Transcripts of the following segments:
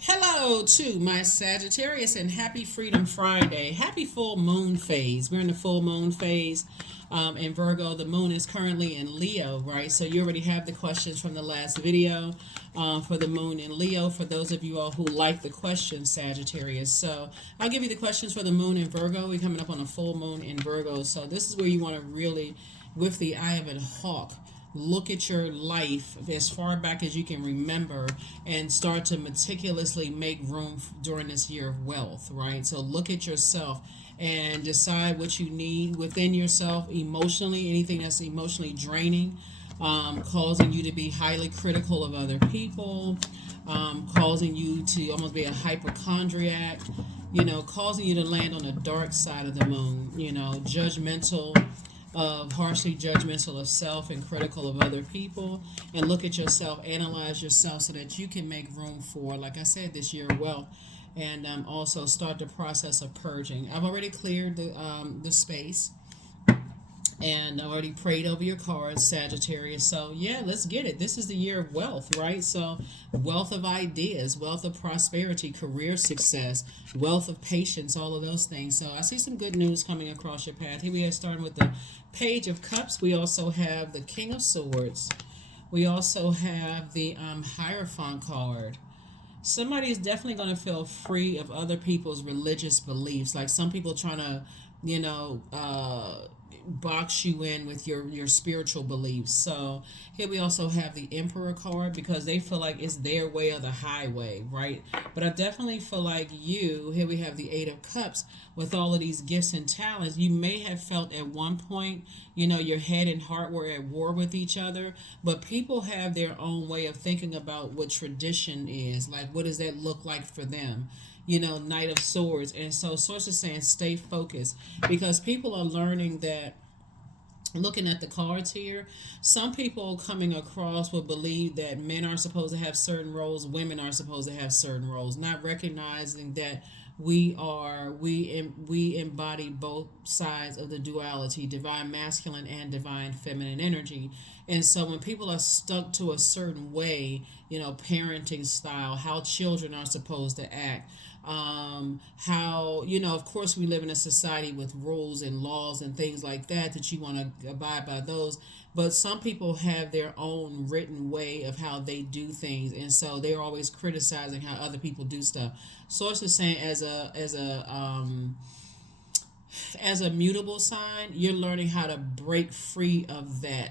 Hello to my Sagittarius and happy Freedom Friday. Happy full moon phase. We're in the full moon phase in Virgo. The moon is currently in Leo, right? So you already have the questions from the last video for the moon in Leo. For those of you all who like the questions, Sagittarius. So I'll give you the questions for the moon in Virgo. We're coming up on a full moon in Virgo. So this is where you want to really, with the eye of a hawk, look at your life as far back as you can remember and start to meticulously make room during this year of wealth, right? So look at yourself and decide what you need within yourself emotionally, anything that's emotionally draining, causing you to be highly critical of other people, causing you to almost be a hypochondriac, causing you to land on the dark side of the moon, judgmental, of harshly judgmental of self and critical of other people, and look at yourself, analyze yourself so that you can make room for, like I said, this year wealth, and also start the process of purging. I've already cleared the space, and I already prayed over your cards, Sagittarius. So yeah, let's get it. This is the year of wealth, right? So wealth of ideas, wealth of prosperity, career success, wealth of patience, all of those things. So I see some good news coming across your path. Here we are starting with the Page of Cups. We also have the King of Swords. We also have the Hierophant card. Somebody is definitely going to feel free of other people's religious beliefs. Like some people trying to, you know, box you in with your spiritual beliefs. So here we also have the Emperor card because they feel like it's their way or the highway, right? But I definitely feel like here we have the Eight of Cups with all of these gifts and talents. You may have felt at one point, your head and heart were at war with each other, but people have their own way of thinking about what tradition is. Like, what does that look like for them? Knight of Swords. And so Source is saying stay focused because people are learning that, looking at the cards here, some people coming across will believe that men are supposed to have certain roles, women are supposed to have certain roles, not recognizing that we embody both sides of the duality, divine masculine and divine feminine energy. And so when people are stuck to a certain way, parenting style, how children are supposed to act, how, of course we live in a society with rules and laws and things like that you want to abide by those, but some people have their own written way of how they do things, and so they're always criticizing how other people do stuff. Source is saying as a mutable sign, you're learning how to break free of that,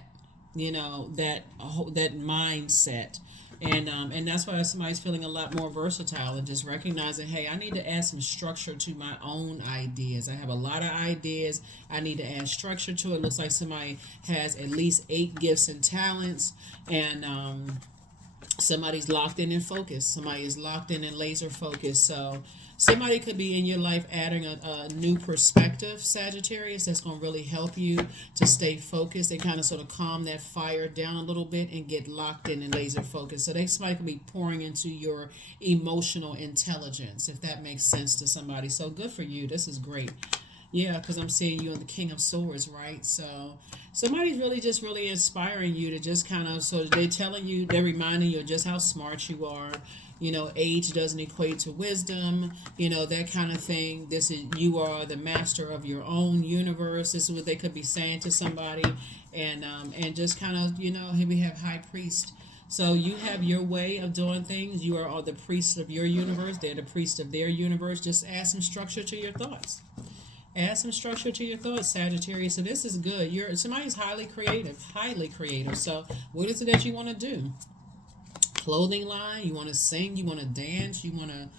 that mindset. And that's why somebody's feeling a lot more versatile and just recognizing, hey, I need to add some structure to my own ideas. I have a lot of ideas. I need to add structure to it. Looks like somebody has at least 8 gifts and talents, and somebody's locked in and focused. Somebody is locked in and laser focused. So somebody could be in your life adding a new perspective, Sagittarius, that's going to really help you to stay focused and kind of sort of calm that fire down a little bit and get locked in and laser focused. So somebody could be pouring into your emotional intelligence, if that makes sense to somebody. So good for you. This is great. Yeah, because I'm seeing you on the King of Swords, right? So somebody's really just really inspiring you to just kind of, so they're reminding you of just how smart you are. Age doesn't equate to wisdom, that kind of thing. You are the master of your own universe. This is what they could be saying to somebody. And just kind of, here we have High Priest. So you have your way of doing things. You are all the priests of your universe. They're the priests of their universe. Just add some structure to your thoughts. Add some structure to your thoughts, Sagittarius. So this is good. Somebody's highly creative, highly creative. So what is it that you want to do? Clothing line? You want to sing? You want to dance? You want to,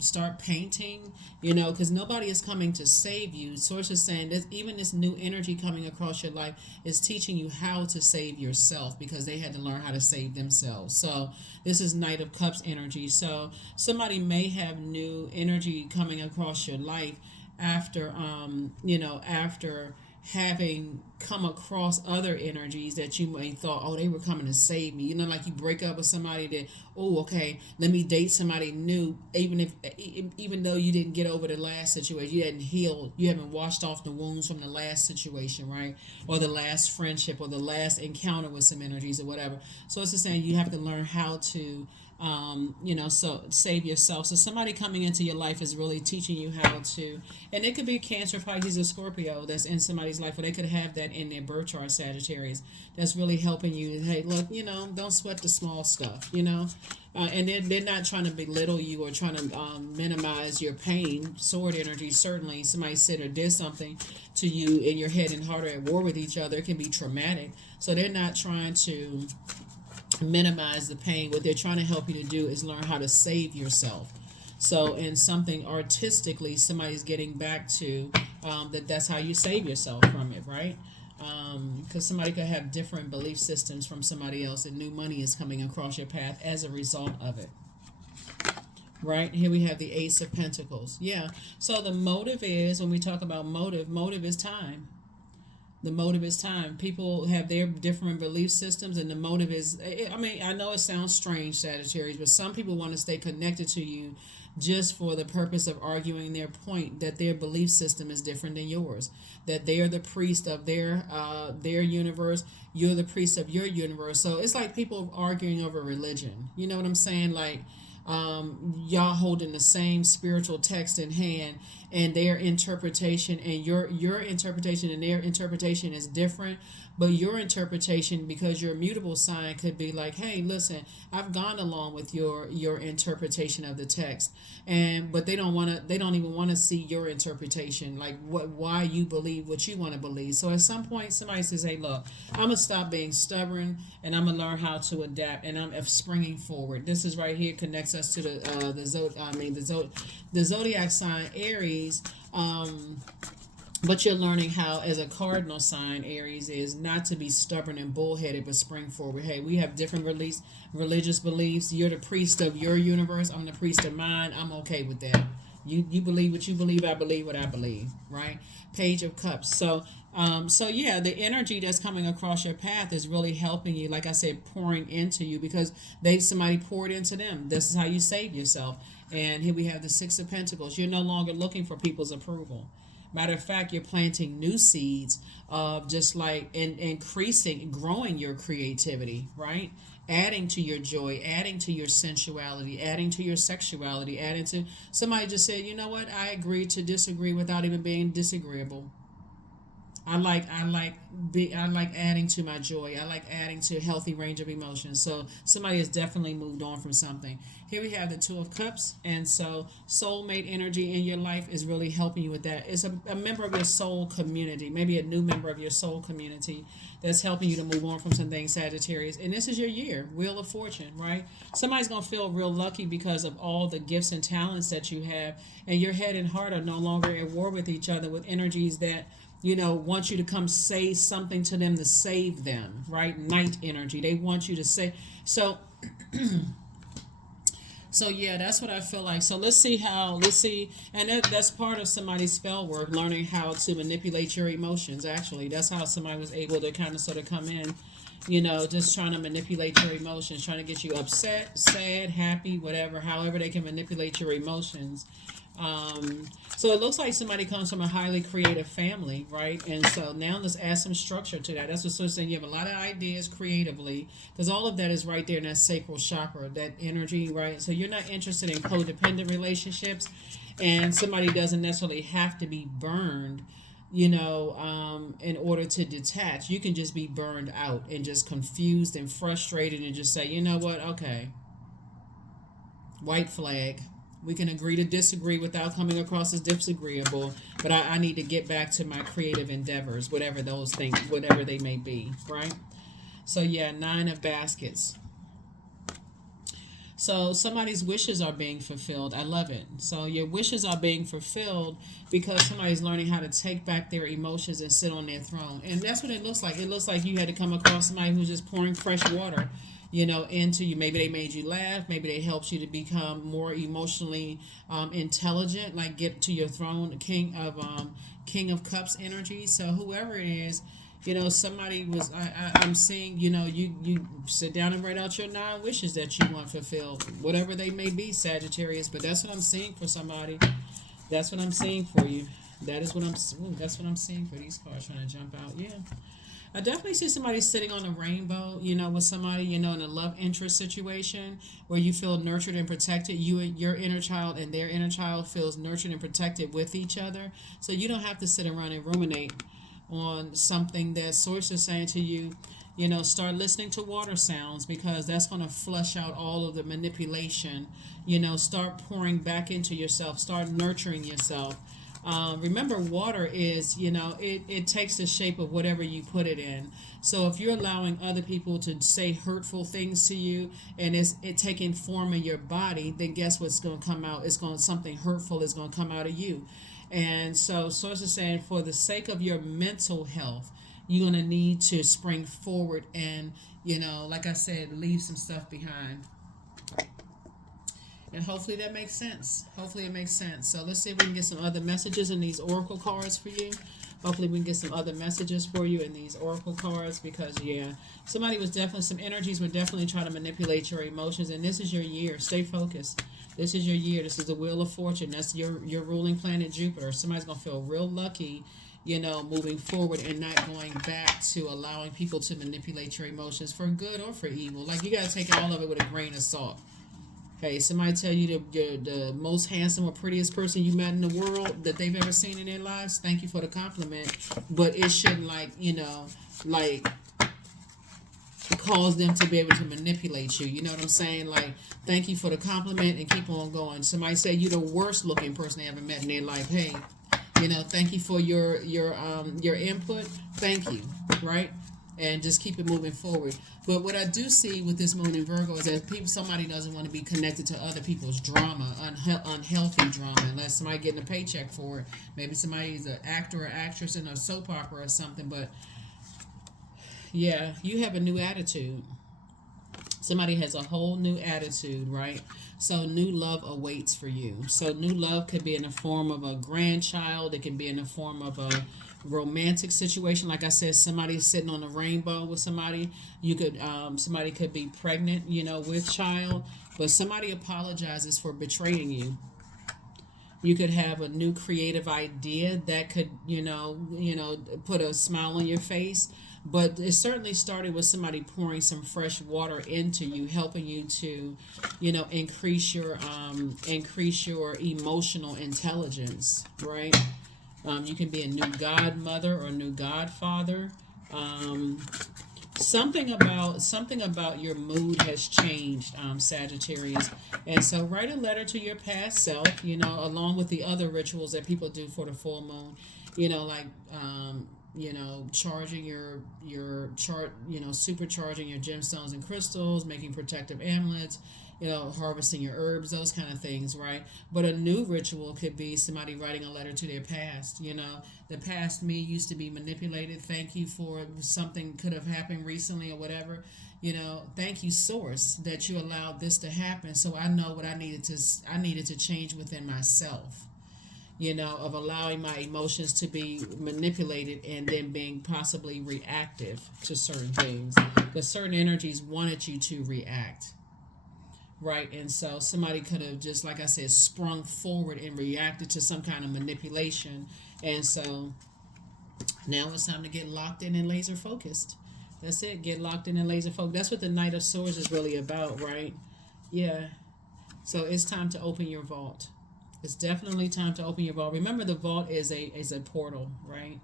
start painting? Because nobody is coming to save you. Source is saying that even this new energy coming across your life is teaching you how to save yourself because they had to learn how to save themselves. So this is Knight of Cups energy. So somebody may have new energy coming across your life after having come across other energies that you may thought, oh, they were coming to save me. Like you break up with somebody that, oh, okay, let me date somebody new, even though you didn't get over the last situation, you hadn't healed, you haven't washed off the wounds from the last situation, right? Or the last friendship or the last encounter with some energies or whatever. So it's just saying you have to learn how to So save yourself. So somebody coming into your life is really teaching you how to, and it could be Cancer, Pisces, or Scorpio that's in somebody's life, or they could have that in their birth chart, Sagittarius, that's really helping you. Hey, look, don't sweat the small stuff, and they're not trying to belittle you or trying to minimize your pain. Sword energy, certainly. Somebody said or did something to you in your head and heart are at war with each other. It can be traumatic. So they're not trying to minimize the pain. What they're trying to help you to do is learn how to save yourself. So in something artistically, somebody's getting back to that's how you save yourself from it, right? Because somebody could have different belief systems from somebody else, and new money is coming across your path as a result of it. Right here we have the Ace of Pentacles. Yeah. So the motive is, when we talk about motive is time. The motive is time. People have their different belief systems, and the motive is, I know it sounds strange, Sagittarius, but some people want to stay connected to you just for the purpose of arguing their point that their belief system is different than yours, that they're the priest of their universe, you're the priest of your universe. So it's like people arguing over religion. You know what I'm saying? Like, y'all holding the same spiritual text in hand, and their interpretation and your interpretation and their interpretation is different. But your interpretation, because you're a mutable sign, could be like, hey, listen, I've gone along with your interpretation of the text, but they don't even want to see your interpretation, like why you believe what you want to believe. So at some point somebody says, hey, look, I'm gonna stop being stubborn, and I'm gonna learn how to adapt, and I'm springing forward. This is right here connects us to the zodiac sign Aries. But you're learning how, as a cardinal sign, Aries, is not to be stubborn and bullheaded, but spring forward. Hey, we have different religious beliefs. You're the priest of your universe. I'm the priest of mine. I'm okay with that. You believe what you believe. I believe what I believe. Right? Page of Cups. So yeah, the energy that's coming across your path is really helping you. Like I said, pouring into you because somebody poured into them. This is how you save yourself. And here we have the Six of Pentacles. You're no longer looking for people's approval. Matter of fact, you're planting new seeds of just like increasing, growing your creativity, right? Adding to your joy, adding to your sensuality, adding to your sexuality, adding to, somebody just said, you know what? I agree to disagree without even being disagreeable. I like adding to my joy. I like adding to a healthy range of emotions. So somebody has definitely moved on from something. Here we have the Two of Cups, and so soulmate energy in your life is really helping you with that. It's a member of your soul community, maybe a new member of your soul community that's helping you to move on from some things, Sagittarius. And this is your year, Wheel of Fortune, right? Somebody's gonna feel real lucky because of all the gifts and talents that you have, and your head and heart are no longer at war with each other with energies that want you to come say something to them to save them, right? Knight energy. They want you to say. So, yeah, that's what I feel like. So let's see, and that's part of somebody's spell work, learning how to manipulate your emotions. Actually, that's how somebody was able to kind of sort of come in, just trying to manipulate your emotions, trying to get you upset, sad, happy, whatever, however they can manipulate your emotions. So it looks like somebody comes from a highly creative family, right? And so now let's add some structure to that. That's what I'm saying. You have a lot of ideas creatively, because all of that is right there in that sacral chakra, that energy, right? So you're not interested in codependent relationships, and somebody doesn't necessarily have to be burned, in order to detach. You can just be burned out and just confused and frustrated and just say, you know what? Okay. White flag. We can agree to disagree without coming across as disagreeable, but I need to get back to my creative endeavors, whatever they may be, right? So yeah, 9 of Baskets. So somebody's wishes are being fulfilled. I love it. So your wishes are being fulfilled because somebody's learning how to take back their emotions and sit on their throne. And that's what it looks like. It looks like you had to come across somebody who's just pouring fresh water, into you. Maybe they made you laugh. Maybe they helped you to become more emotionally intelligent, like get to your throne, King of Cups energy. So whoever it is, somebody was, I'm seeing, you sit down and write out your 9 wishes that you want fulfilled, whatever they may be, Sagittarius. But that's what I'm seeing for somebody. That's what I'm seeing for you. That's what I'm seeing for these cards trying to jump out. Yeah. I definitely see somebody sitting on a rainbow, with somebody, in a love interest situation where you feel nurtured and protected. You and your inner child and their inner child feels nurtured and protected with each other. So you don't have to sit around and ruminate on something that source is saying to you. Start listening to water sounds because that's going to flush out all of the manipulation. Start pouring back into yourself, start nurturing yourself. Remember, water is, it takes the shape of whatever you put it in. So if you're allowing other people to say hurtful things to you and it taking form in your body, then guess what's going to come out? Something hurtful is going to come out of you. And so source is saying for the sake of your mental health, you're going to need to spring forward and, like I said, leave some stuff behind. And hopefully that makes sense. Hopefully it makes sense. So let's see if we can get some other messages in these oracle cards for you. Hopefully we can get some other messages for you in these oracle cards because, some energies were definitely trying to manipulate your emotions. And this is your year. Stay focused. This is your year. This is the Wheel of Fortune. That's your ruling planet, Jupiter. Somebody's going to feel real lucky, moving forward and not going back to allowing people to manipulate your emotions for good or for evil. Like, you got to take all of it with a grain of salt. Hey, somebody tell you you're the most handsome or prettiest person you met in the world that they've ever seen in their lives. Thank you for the compliment. But it shouldn't, cause them to be able to manipulate you. You know what I'm saying? Like, thank you for the compliment and keep on going. Somebody say you're the worst looking person they ever met in their life. Hey, thank you for your input. Thank you, right? And just keep it moving forward. But what I do see with this moon in Virgo is that somebody doesn't want to be connected to other people's drama, unhealthy drama, unless somebody getting a paycheck for it. Maybe somebody's an actor or actress in a soap opera or something. But yeah, you have a new attitude. Somebody has a whole new attitude, right? So new love awaits for you. So new love could be in the form of a grandchild. It can be in the form of a romantic situation. Like I said, somebody's sitting on a rainbow with somebody. You could somebody could be pregnant, with child, but somebody apologizes for betraying you. You could have a new creative idea that could, put a smile on your face. But it certainly started with somebody pouring some fresh water into you, helping you to, increase your emotional intelligence, right? You can be a new godmother or a new godfather. Something about your mood has changed, Sagittarius. And so write a letter to your past self, along with the other rituals that people do for the full moon, charging your chart, supercharging your gemstones and crystals, making protective amulets, harvesting your herbs, those kind of things, right? But a new ritual could be somebody writing a letter to their past. The past me used to be manipulated. Thank you for something could have happened recently or whatever. Thank you, source, that you allowed this to happen. So I know what I needed to change within myself. Of allowing my emotions to be manipulated and then being possibly reactive to certain things. Because certain energies wanted you to react. Right, and so somebody could have just, like I said, sprung forward and reacted to some kind of manipulation. And so now it's time to get locked in and laser focused. That's it, get locked in and laser focused. That's what the Knight of Swords is really about, right? Yeah. So it's time to open your vault. It's definitely time to open your vault. Remember, the vault is a portal, right?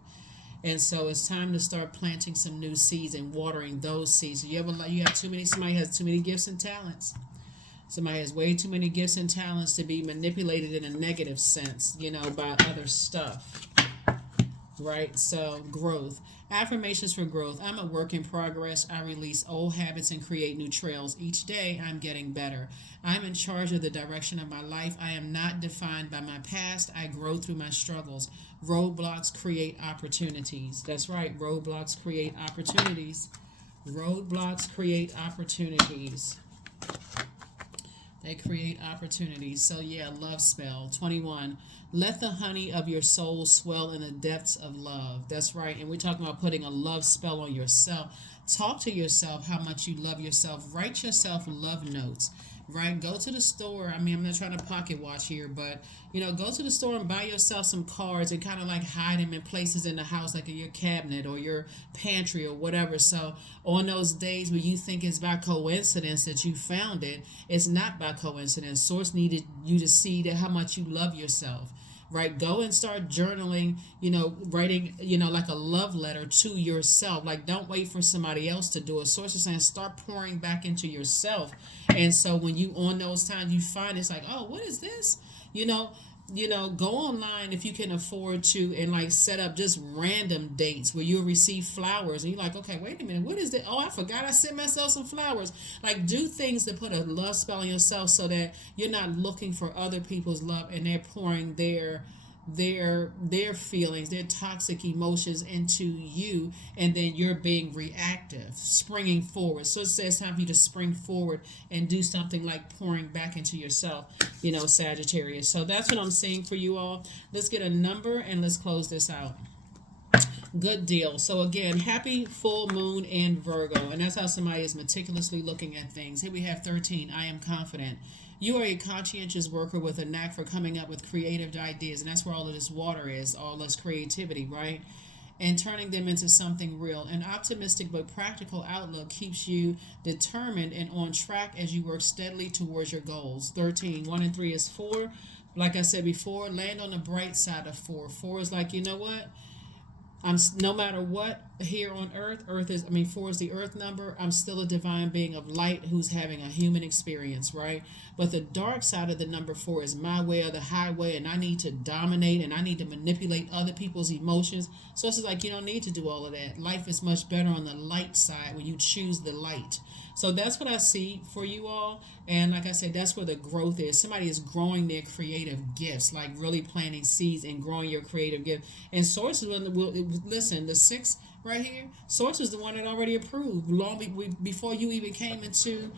And so it's time to start planting some new seeds and watering those seeds. So somebody has too many gifts and talents. Somebody has way too many gifts and talents to be manipulated in a negative sense, by other stuff. Right? So, growth. Affirmations for growth. I'm a work in progress. I release old habits and create new trails. Each day, I'm getting better. I'm in charge of the direction of my life. I am not defined by my past. I grow through my struggles. Roadblocks create opportunities. That's right. Roadblocks create opportunities. Roadblocks create opportunities. They create opportunities. So yeah, love spell. 21. Let the honey of your soul swell in the depths of love. That's right. And we're talking about putting a love spell on yourself. Talk to yourself how much you love yourself. Write yourself love notes. right? Go to the store. I mean, I'm not trying to pocket watch here, but go to the store and buy yourself some cards and kind of like hide them in places in the house, like in your cabinet or your pantry or whatever. So on those days where you think it's by coincidence that you found it, it's not by coincidence. Source needed you to see that how much you love yourself, right? Go and start journaling, writing, like a love letter to yourself. Like, don't wait for somebody else to do it. Source is saying start pouring back into yourself. And so when you on those times you find it's like, oh, what is this? Go online if you can afford to and like set up just random dates where you'll receive flowers and you're like, okay, wait a minute, what is that? Oh, I forgot I sent myself some flowers. Like, do things to put a love spell on yourself so that you're not looking for other people's love and they're pouring their feelings, their toxic emotions into you, and then you're being reactive, springing forward. So it says time for you to spring forward and do something like pouring back into yourself, Sagittarius. So that's what I'm saying for you all. Let's get a number and let's close this out. Good deal. So again, happy full moon in Virgo, and that's how somebody is meticulously looking at things. Here we have 13. I am confident. You are a conscientious worker with a knack for coming up with creative ideas, and that's where all of this water is, all this creativity, right? And turning them into something real. An optimistic but practical outlook keeps you determined and on track as you work steadily towards your goals. 13. 1 and 3 is 4. Like I said before, land on the bright side of 4. 4 is like, you know what? No matter what here on earth, 4 is the earth number. I'm still a divine being of light who's having a human experience, right? But the dark side of the number 4 is my way or the highway, and I need to dominate and I need to manipulate other people's emotions. So it's like, you don't need to do all of that. Life is much better on the light side when you choose the light. So that's what I see for you all. And like I said, that's where the growth is. Somebody is growing their creative gifts, like really planting seeds and growing your creative gift. And Source is listen, the 6 right here, Source is the one that already approved. Before you even came through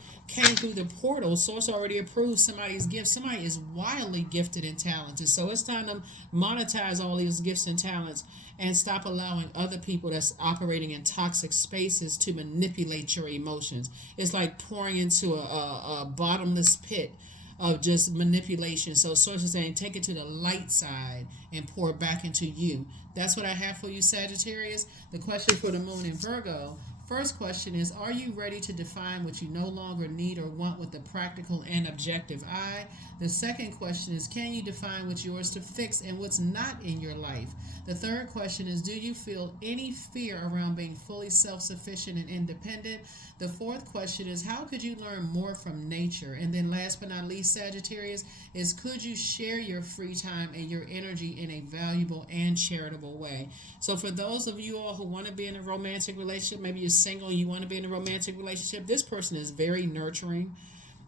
the portal, Source already approved somebody's gift. Somebody is wildly gifted and talented. So it's time to monetize all these gifts and talents and stop allowing other people that's operating in toxic spaces to manipulate your emotions. It's like pouring into a bottomless pit of just manipulation. So Source is saying take it to the light side and pour it back into you. That's what I have for you, Sagittarius. The question for the moon in Virgo. First question is, are you ready to define what you no longer need or want with a practical and objective eye? The second question is, can you define what's yours to fix and what's not in your life? The third question is, do you feel any fear around being fully self-sufficient and independent? The fourth question is, how could you learn more from nature? And then last but not least, Sagittarius, is could you share your free time and your energy in a valuable and charitable way? So for those of you all who want to be in a romantic relationship, maybe you're single and you want to be in a romantic relationship, this person is very nurturing.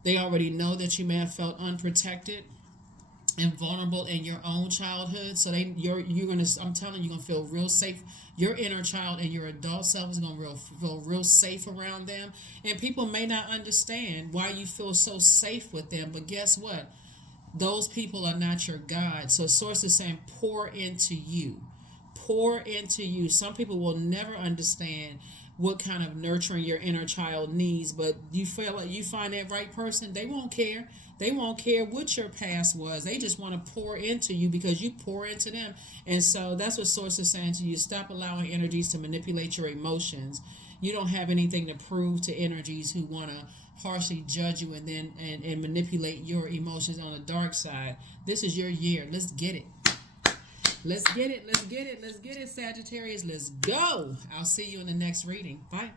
They already know that you may have felt unprotected and vulnerable in your own childhood. So I'm telling you, you're gonna feel real safe. Your inner child and your adult self is gonna feel real safe around them. And people may not understand why you feel so safe with them, but guess what? Those people are not your God. So Source is saying pour into you. Pour into you. Some people will never understand what kind of nurturing your inner child needs, but you feel like you find that right person, they won't care. They won't care what your past was. They just want to pour into you because you pour into them. And so that's what Source is saying to you. Stop allowing energies to manipulate your emotions. You don't have anything to prove to energies who want to harshly judge you and then and manipulate your emotions on the dark side. This is your year. Let's get it. Let's get it, Sagittarius. Let's go. I'll see you in the next reading. Bye.